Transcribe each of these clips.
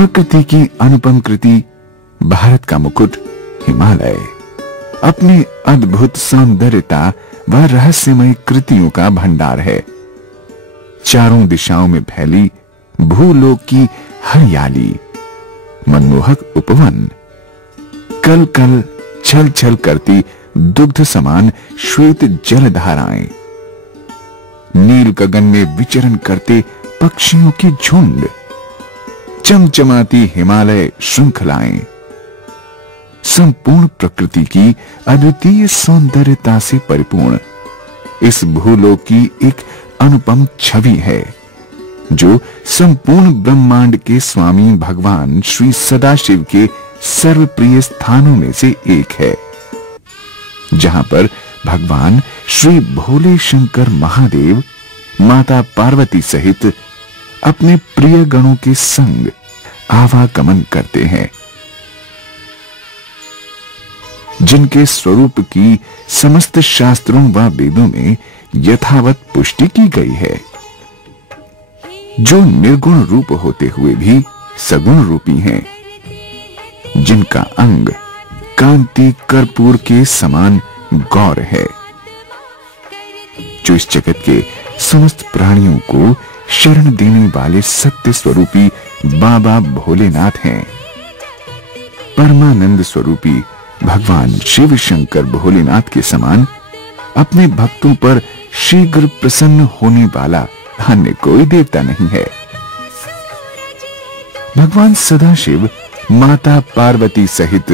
प्रकृति की अनुपम कृति, भारत का मुकुट हिमालय अपनी अद्भुत सौंदर्यता व रहस्यमय कृतियों का भंडार है। चारों दिशाओं में फैली भूलोक की हरियाली, मनमोहक उपवन, कल कल छल छल करती दुग्ध समान श्वेत जलधाराएं, नील गगन में विचरण करते पक्षियों की झुंड, चमचमाती हिमालय श्रृंखलाएं, संपूर्ण प्रकृति की अद्वितीय सौंदर्यता से परिपूर्ण इस भूलोक की एक अनुपम छवि है, जो संपूर्ण ब्रह्मांड के स्वामी भगवान श्री सदाशिव के सर्वप्रिय स्थानों में से एक है, जहां पर भगवान श्री भोले शंकर महादेव माता पार्वती सहित अपने प्रिय गणों के संग आवागमन करते हैं, जिनके स्वरूप की समस्त शास्त्रों व वेदों में यथावत पुष्टि की गई है, जो निर्गुण रूप होते हुए भी सगुण रूपी हैं, जिनका अंग कांति कर्पूर के समान गौर है, जो इस जगत के समस्त प्राणियों को शरण देने वाले सत्य स्वरूपी बाबा भोलेनाथ हैं। परमानंद स्वरूपी भगवान शिव शंकर भोलेनाथ के समान अपने भक्तों पर शीघ्र प्रसन्न होने वाला अन्य कोई देवता नहीं है। भगवान सदाशिव माता पार्वती सहित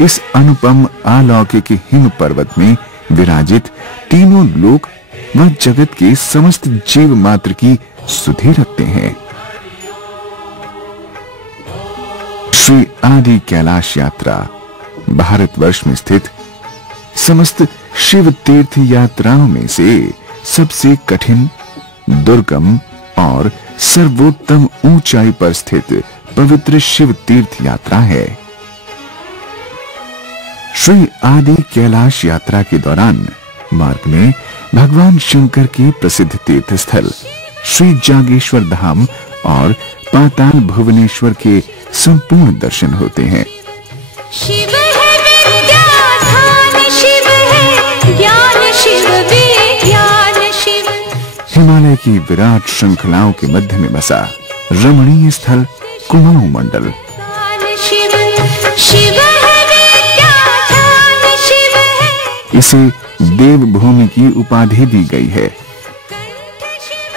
इस अनुपम अलौकिक हिम पर्वत में विराजित तीनों लोक व जगत के समस्त जीव मात्र की सुधि रखते हैं। श्री आदि कैलाश यात्रा भारतवर्ष में स्थित समस्त शिव तीर्थ यात्राओं में से सबसे कठिन, दुर्गम और सर्वोत्तम ऊंचाई पर स्थित पवित्र शिव तीर्थ यात्रा है। श्री आदि कैलाश यात्रा के दौरान मार्ग में भगवान शंकर के प्रसिद्ध तीर्थ स्थल श्री जागेश्वर धाम और पाताल भुवनेश्वर के संपूर्ण दर्शन होते हैं। शिव है विद्याधाम, शिव है ज्ञान, शिव विज्ञान, शिव। हिमालय की विराट श्रृंखलाओं के मध्य में बसा रमणीय स्थल कुमाऊं मंडल, शिव शिव है विद्याधाम, शिव है। इसे देवभूमि की उपाधि दी गई है।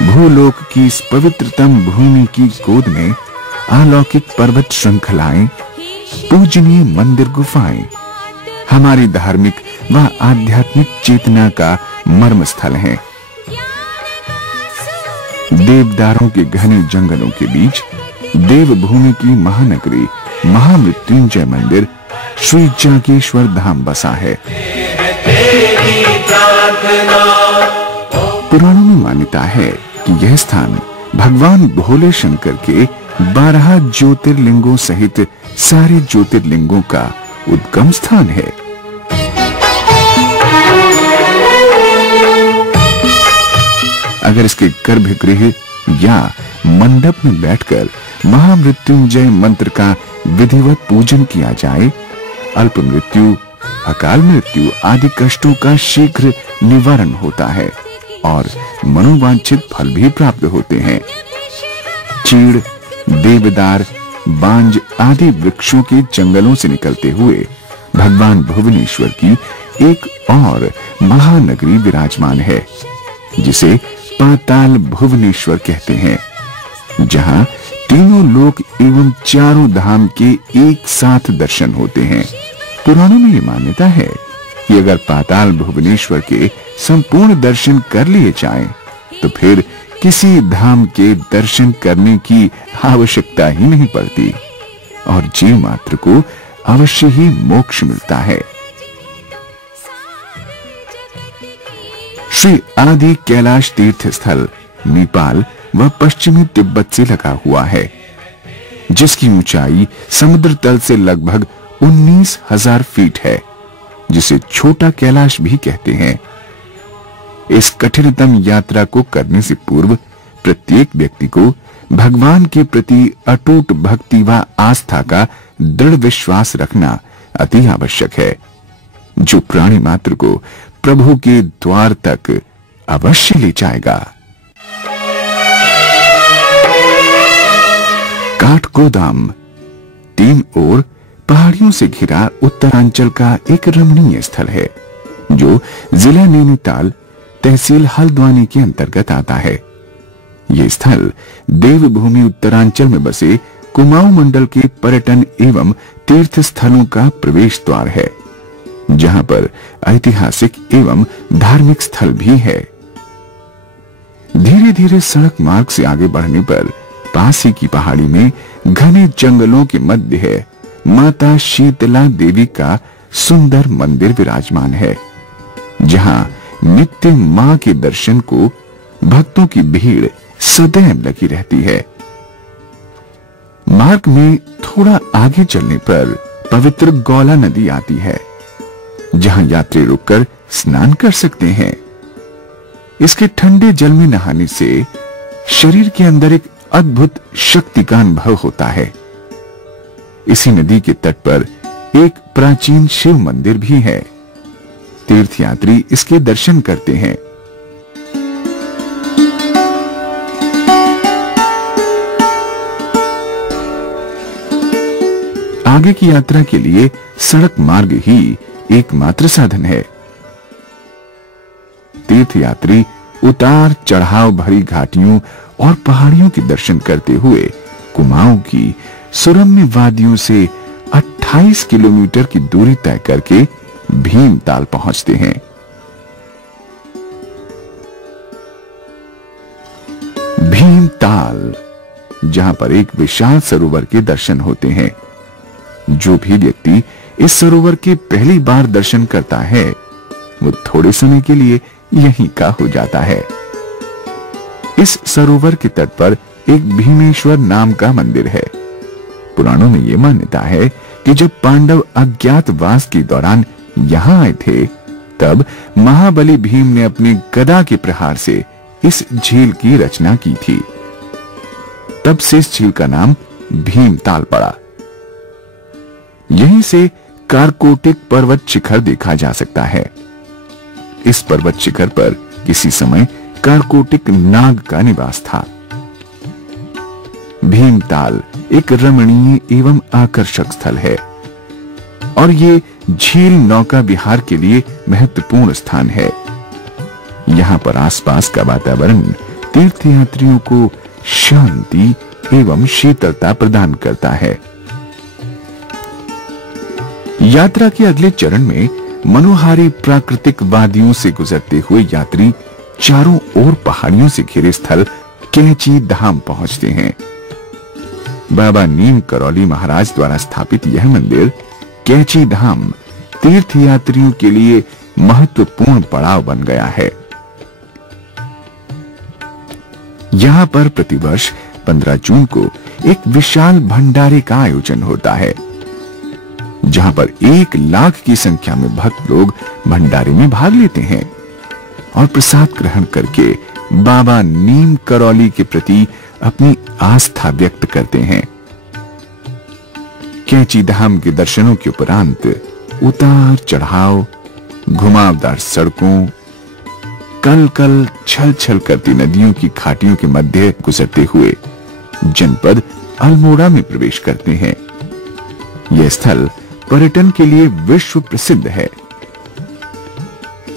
भूलोक की इस पवित्रतम भूमि की गोद में अलौकिक पर्वत श्रृंखलाएं, पूजनीय मंदिर गुफाएं हमारी धार्मिक व आध्यात्मिक चेतना का मर्म स्थल हैं। देवदारों के घने जंगलों के बीच देवभूमि की महानगरी महामृत्युंजय मंदिर श्री जागेश्वर धाम बसा है। पुराणों में मान्यता है कि यह स्थान भगवान भोले शंकर के 12 ज्योतिर्लिंगों सहित सारे ज्योतिर्लिंगों का उद्गम स्थान है। अगर इसके गर्भगृह या मंडप में बैठकर महामृत्युंजय मंत्र का विधिवत पूजन किया जाए, अल्प मृत्यु, अकाल मृत्यु आदि कष्टों का शीघ्र निवारण होता है और मनोवांछित फल भी प्राप्त होते हैं। चीड़, देवदार, बांज आदि वृक्षों के जंगलों से निकलते हुए भगवान भुवनेश्वर की एक और महानगरी विराजमान है, जिसे पाताल भुवनेश्वर कहते हैं, जहां तीनों लोक एवं चारों धाम के एक साथ दर्शन होते हैं। पुराणों में ये मान्यता है कि अगर पाताल भुवनेश्वर के संपूर्ण दर्शन कर लिए जाएं, तो फिर किसी धाम के दर्शन करने की आवश्यकता ही नहीं पड़ती और जीव मात्र को अवश्य ही मोक्ष मिलता है। श्री आदि कैलाश तीर्थ स्थल नेपाल व पश्चिमी तिब्बत से लगा हुआ है, जिसकी ऊंचाई समुद्र तल से लगभग 19,000 फीट है, जिसे छोटा कैलाश भी कहते हैं। इस कठिनतम यात्रा को करने से पूर्व प्रत्येक व्यक्ति को भगवान के प्रति अटूट भक्ति व आस्था का दृढ़ विश्वास रखना अति आवश्यक है, जो प्राणी मात्र को प्रभु के द्वार तक अवश्य ले जाएगा। काठगोदाम 3 ओर पहाड़ियों से घिरा उत्तरांचल का एक रमणीय स्थल है, जो जिला नैनीताल तहसील हल्द्वानी के अंतर्गत आता है। ये स्थल देवभूमि उत्तरांचल में बसे कुमाऊं मंडल के पर्यटन एवं तीर्थ स्थलों का प्रवेश द्वार है, जहां पर ऐतिहासिक एवं धार्मिक स्थल भी है। धीरे धीरे सड़क मार्ग से आगे बढ़ने पर पास ही की पहाड़ी में घने जंगलों के मध्य है माता शीतला देवी का सुंदर मंदिर विराजमान है, जहां नित्य मां के दर्शन को भक्तों की भीड़ सदैव लगी रहती है। मार्ग में थोड़ा आगे चलने पर पवित्र गौला नदी आती है, जहां यात्री रुककर स्नान कर सकते हैं। इसके ठंडे जल में नहाने से शरीर के अंदर एक अद्भुत शक्ति का अनुभव होता है। इसी नदी के तट पर एक प्राचीन शिव मंदिर भी है। तीर्थयात्री इसके दर्शन करते हैं। आगे की यात्रा के लिए सड़क मार्ग ही एकमात्र साधन है। तीर्थयात्री उतार चढ़ाव भरी घाटियों और पहाड़ियों के दर्शन करते हुए कुमाऊं की सुरम्य वादियों से 28 किलोमीटर की दूरी तय करके भीमताल पहुंचते हैं। भीमताल, जहां पर एक विशाल सरोवर के दर्शन होते हैं। जो भी व्यक्ति इस सरोवर के पहली बार दर्शन करता है, वो थोड़े समय के लिए यहीं का हो जाता है। इस सरोवर के तट पर एक भीमेश्वर नाम का मंदिर है। पुराणों में यह मान्यता है कि जब पांडव अज्ञातवास के दौरान यहां आए थे, तब महाबली भीम ने अपने गदा के प्रहार से इस झील की रचना की थी। तब से इस झील का नाम भीमताल पड़ा। यहीं से कारकोटिक पर्वत शिखर देखा जा सकता है। इस पर्वत शिखर पर किसी समय कारकोटिक नाग का निवास था। भीमताल एक रमणीय एवं आकर्षक स्थल है और ये झील नौका विहार के लिए महत्वपूर्ण स्थान है। यहाँ पर आसपास का वातावरण तीर्थयात्रियों को शांति एवं शीतलता प्रदान करता है। यात्रा के अगले चरण में मनोहारी प्राकृतिक वादियों से गुजरते हुए यात्री चारों ओर पहाड़ियों से घिरे स्थल कैची धाम पहुंचते हैं। बाबा नीम करौली महाराज द्वारा स्थापित यह मंदिर कैची धाम तीर्थयात्रियों के लिए महत्वपूर्ण पड़ाव बन गया है। यहाँ पर प्रतिवर्ष 15 जून को एक विशाल भंडारे का आयोजन होता है, जहां पर 1 लाख की संख्या में भक्त लोग भंडारे में भाग लेते हैं और प्रसाद ग्रहण करके बाबा नीम करौली के प्रति अपनी आस्था व्यक्त करते हैं। कैची धाम के दर्शनों के उपरांत उतार चढ़ाव, घुमावदार सड़कों, कल कल छल छल करती नदियों की घाटियों के मध्य गुजरते हुए जनपद अल्मोड़ा में प्रवेश करते हैं। यह स्थल पर्यटन के लिए विश्व प्रसिद्ध है,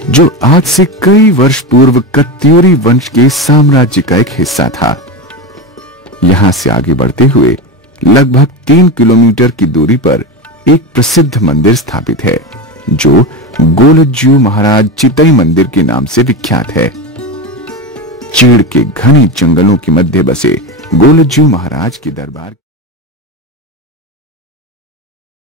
जो आज से कई वर्ष पूर्व कत्यूरी वंश के साम्राज्य का एक हिस्सा था। यहां से आगे बढ़ते हुए लगभग 3 किलोमीटर की दूरी पर एक प्रसिद्ध मंदिर स्थापित है, जो गोलज्जू महाराज चितई मंदिर के नाम से विख्यात है। चीड़ के घने जंगलों के मध्य बसे गोलज्जू महाराज के दरबार